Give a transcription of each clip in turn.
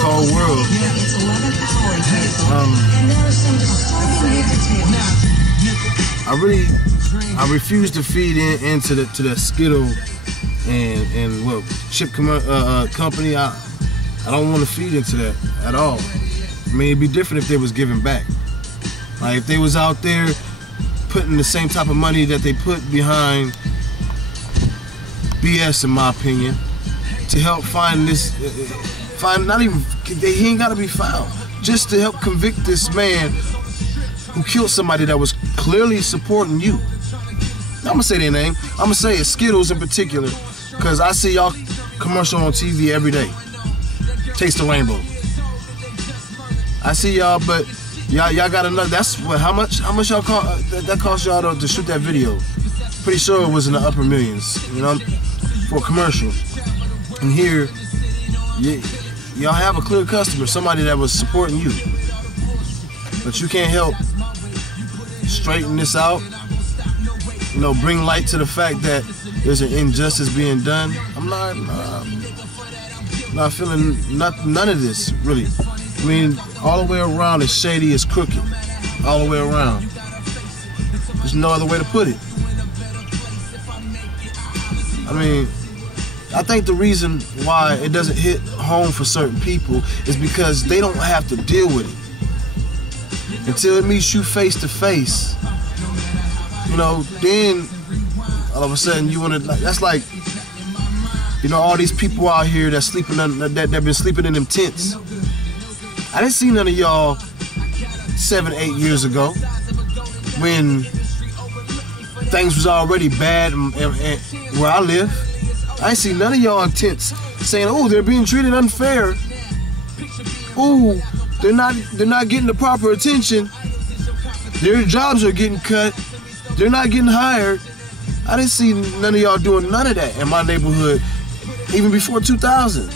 Cold world. I refuse to feed into the Skittle and what chip company. I don't want to feed into that at all. I mean, it'd be different if they was giving back. Like if they was out there putting the same type of money that they put behind BS, in my opinion, to help find this, he ain't gotta be found, just to help convict this man who killed somebody that was clearly supporting you. I'm gonna say their name. I'm gonna say it's Skittles in particular, because I see y'all commercial on TV every day. Taste the rainbow. I see y'all, but y'all got another. That's what? How much y'all that cost y'all to shoot that video? Pretty sure it was in the upper millions, you know, for a commercial. And here, y'all have a clear customer, somebody that was supporting you, but you can't help straighten this out. You know, bring light to the fact that there's an injustice being done. I'm not feeling none of this, really. I mean, all the way around is shady, it's crooked. All the way around. There's no other way to put it. I mean, I think the reason why it doesn't hit home for certain people is because they don't have to deal with it. Until it meets you face to face, you know, then all of a sudden you want to, that's like, you know, all these people out here that been sleeping in them tents. I didn't see none of y'all 7-8 years ago when things was already bad and where I live. I ain't see none of y'all in tents saying, oh, they're being treated unfair. Oh, they're not getting the proper attention. Their jobs are getting cut. They're not getting hired. I didn't see none of y'all doing none of that in my neighborhood, even before 2000.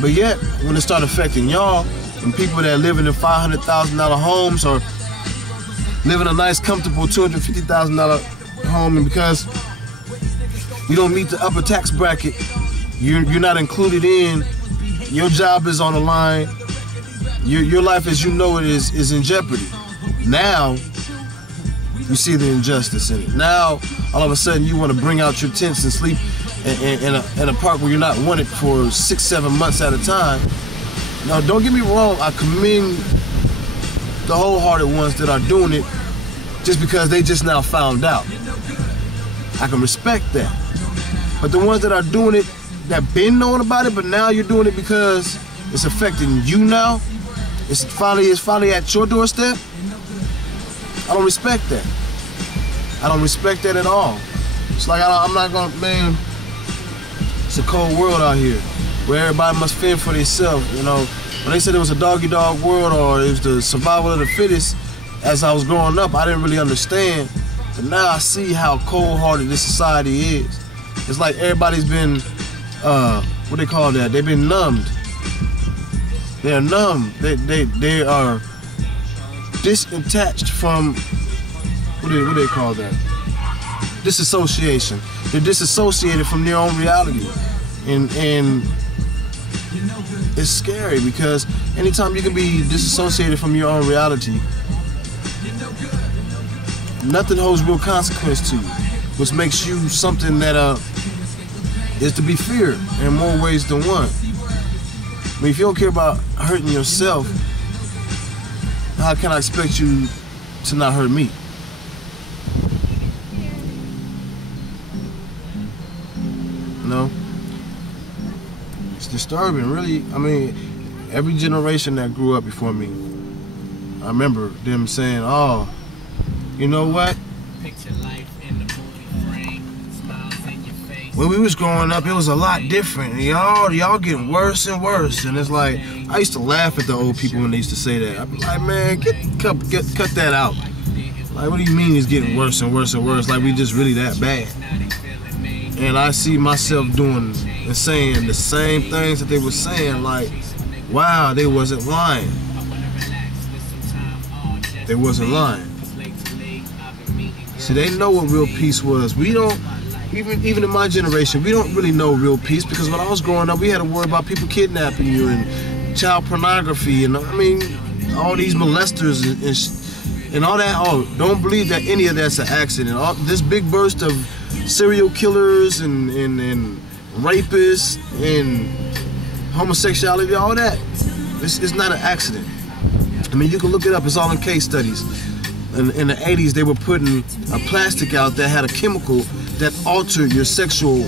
But yet, when it started affecting y'all and people that live in $500,000 homes or live in a nice, comfortable $250,000 home, and because you don't meet the upper tax bracket, you're not included in, your job is on the line, your life as you know it is in jeopardy. Now, you see the injustice in it. Now, all of a sudden, you want to bring out your tents and sleep in a park where you're not wanted for 6-7 months at a time. Now, don't get me wrong, I commend the wholehearted ones that are doing it just because they just now found out. I can respect that. But the ones that are doing it, that been knowing about it, but now you're doing it because it's affecting you now, it's finally at your doorstep, I don't respect that. I don't respect that at all. It's like, I'm not gonna, man, it's a cold world out here where everybody must fend for themselves, you know. When they said it was a dog-eat-dog world or it was the survival of the fittest, as I was growing up, I didn't really understand. But now I see how cold-hearted this society is. It's like everybody's been, what they call that? They've been numbed. They're numb. They are disattached from, what do they call that? Disassociation. They're disassociated from their own reality. And it's scary because anytime you can be disassociated from your own reality, nothing holds real consequence to you, which makes you something that is to be feared in more ways than one. I mean, if you don't care about hurting yourself, how can I expect you to not hurt me? You know? It's disturbing, really. I mean, every generation that grew up before me, I remember them saying, oh, you know what? When we was growing up, it was a lot different. Y'all getting worse and worse. And it's like, I used to laugh at the old people when they used to say that. I'd be like, man, cut that out. Like, what do you mean it's getting worse and worse and worse? Like, we just really that bad. And I see myself doing and saying the same things that they were saying. Like, wow, they wasn't lying. They wasn't lying. See, they know what real peace was. We even in my generation, we don't really know real peace, because when I was growing up, we had to worry about people kidnapping you and child pornography, and I mean, all these molesters and all that. Oh, don't believe that any of that's an accident. This big burst of serial killers and rapists and homosexuality, all that, it's not an accident. I mean, you can look it up. It's all in case studies. In the 80s, they were putting a plastic out that had a chemical that altered your sexual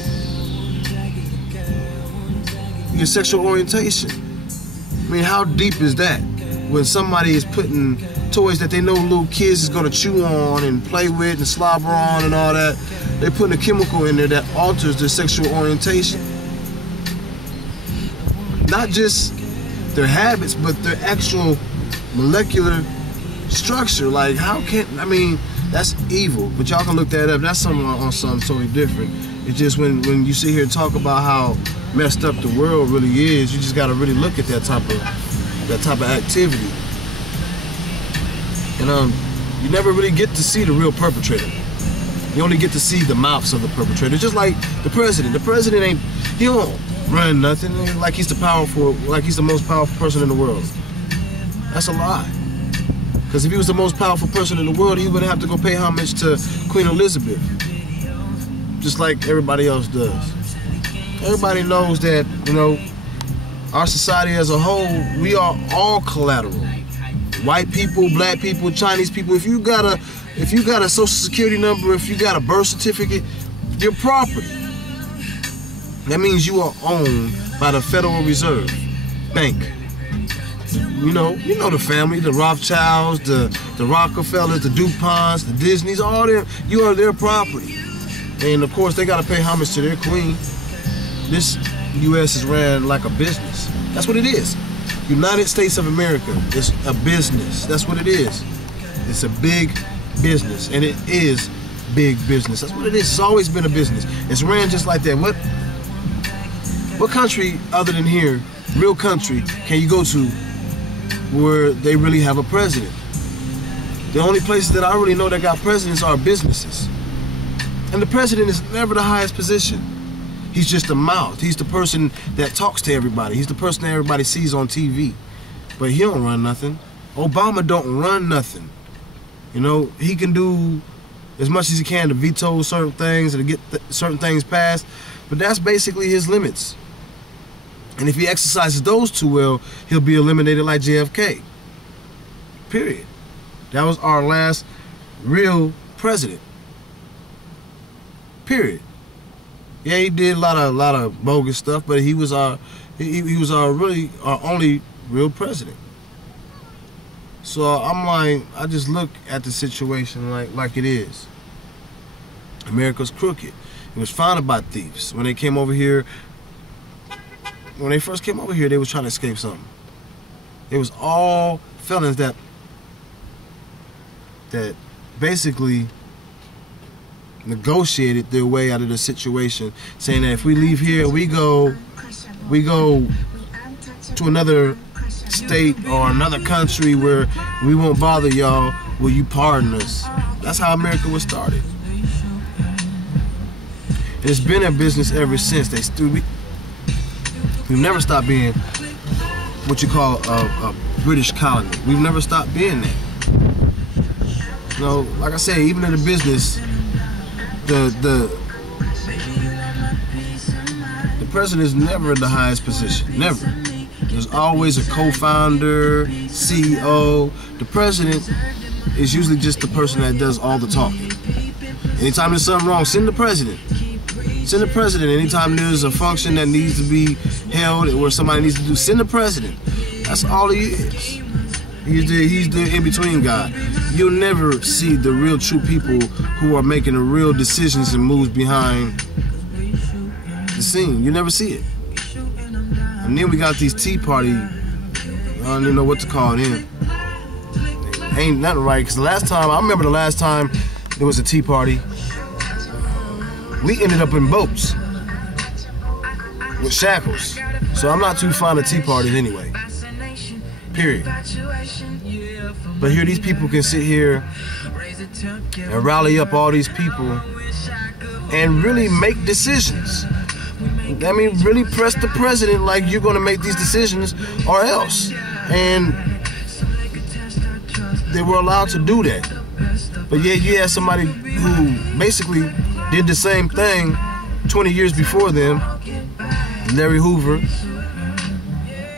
orientation. I mean, how deep is that? When somebody is putting toys that they know little kids is gonna chew on and play with and slobber on and all that, they're putting a chemical in there that alters their sexual orientation. Not just their habits, but their actual molecular structure. Like, how can, I mean, that's evil, but y'all can look that up. That's something on something totally different. It's just when you sit here and talk about how messed up the world really is, you just gotta really look at that type of activity. And you never really get to see the real perpetrator. You only get to see the mouths of the perpetrator. Just like the president. The president he don't run nothing. Like he's the most powerful person in the world. That's a lie. Because if he was the most powerful person in the world, he wouldn't have to go pay homage to Queen Elizabeth, just like everybody else does. Everybody knows that, you know, our society as a whole, we are all collateral. White people, black people, Chinese people. If you got a social security number, if you got a birth certificate, you're property. That means you are owned by the Federal Reserve Bank. You know the family, the Rothschilds, the Rockefellers, the DuPonts, the Disneys, all them, you are their property. And of course, they got to pay homage to their queen. This U.S. is ran like a business. That's what it is. United States of America is a business. That's what it is. It's a big business, and it is big business. That's what it is. It's always been a business. It's ran just like that. What country other than here, real country, can you go to where they really have a president? The only places that I really know that got presidents are businesses. And the president is never the highest position. He's just a mouth. He's the person that talks to everybody. He's the person that everybody sees on TV. But he don't run nothing. Obama don't run nothing. You know, he can do as much as he can to veto certain things and to get certain things passed, but that's basically his limits. And if he exercises those too well, he'll be eliminated like JFK. Period. That was our last real president. Period. Yeah, he did a lot of bogus stuff, but he was really our only real president. So I'm like, I just look at the situation like it is. America's crooked. It was founded by thieves. When they came over here, when they first came over here, they was trying to escape something. It was all felons that basically negotiated their way out of the situation, saying that if we leave here, we go to another state or another country where we won't bother y'all, will you pardon us? That's how America was started. It's been a business ever since. We've never stopped being what you call a British colony. We've never stopped being that. You know, like I say, even in the business, the president is never in the highest position. Never. There's always a co-founder, CEO. The president is usually just the person that does all the talking. Anytime there's something wrong, send the president. Send the president. Anytime there's a function that needs to be held or somebody needs to do, send the president. That's all he is. He's the in-between guy. You'll never see the real true people who are making the real decisions and moves behind the scene. You never see it. And then we got these Tea Party, I don't even know what to call them. Ain't nothing right, because I remember the last time there was a Tea Party, we ended up in boats with shackles. So I'm not too fond of Tea Parties anyway. Period. But here these people can sit here and rally up all these people and really make decisions. I mean, really press the president like you're going to make these decisions or else. And they were allowed to do that. But yet you had somebody who basically did the same thing 20 years before them, Larry Hoover.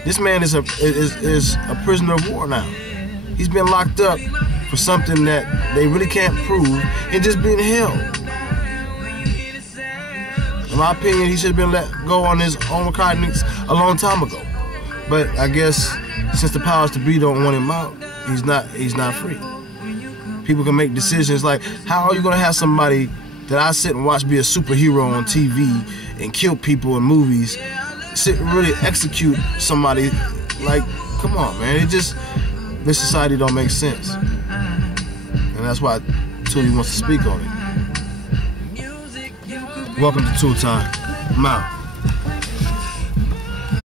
This man is a prisoner of war now. He's been locked up for something that they really can't prove and just being held. In my opinion, he should have been let go on his own recognizance a long time ago. But I guess since the powers to be don't want him out, he's not free. People can make decisions like, how are you gonna have somebody that I sit and watch be a superhero on TV and kill people in movies, sit and really execute somebody? Like, come on, man. It just, this society don't make sense. And that's why Tuli wants to speak on it. Welcome to Tool Time. I'm out.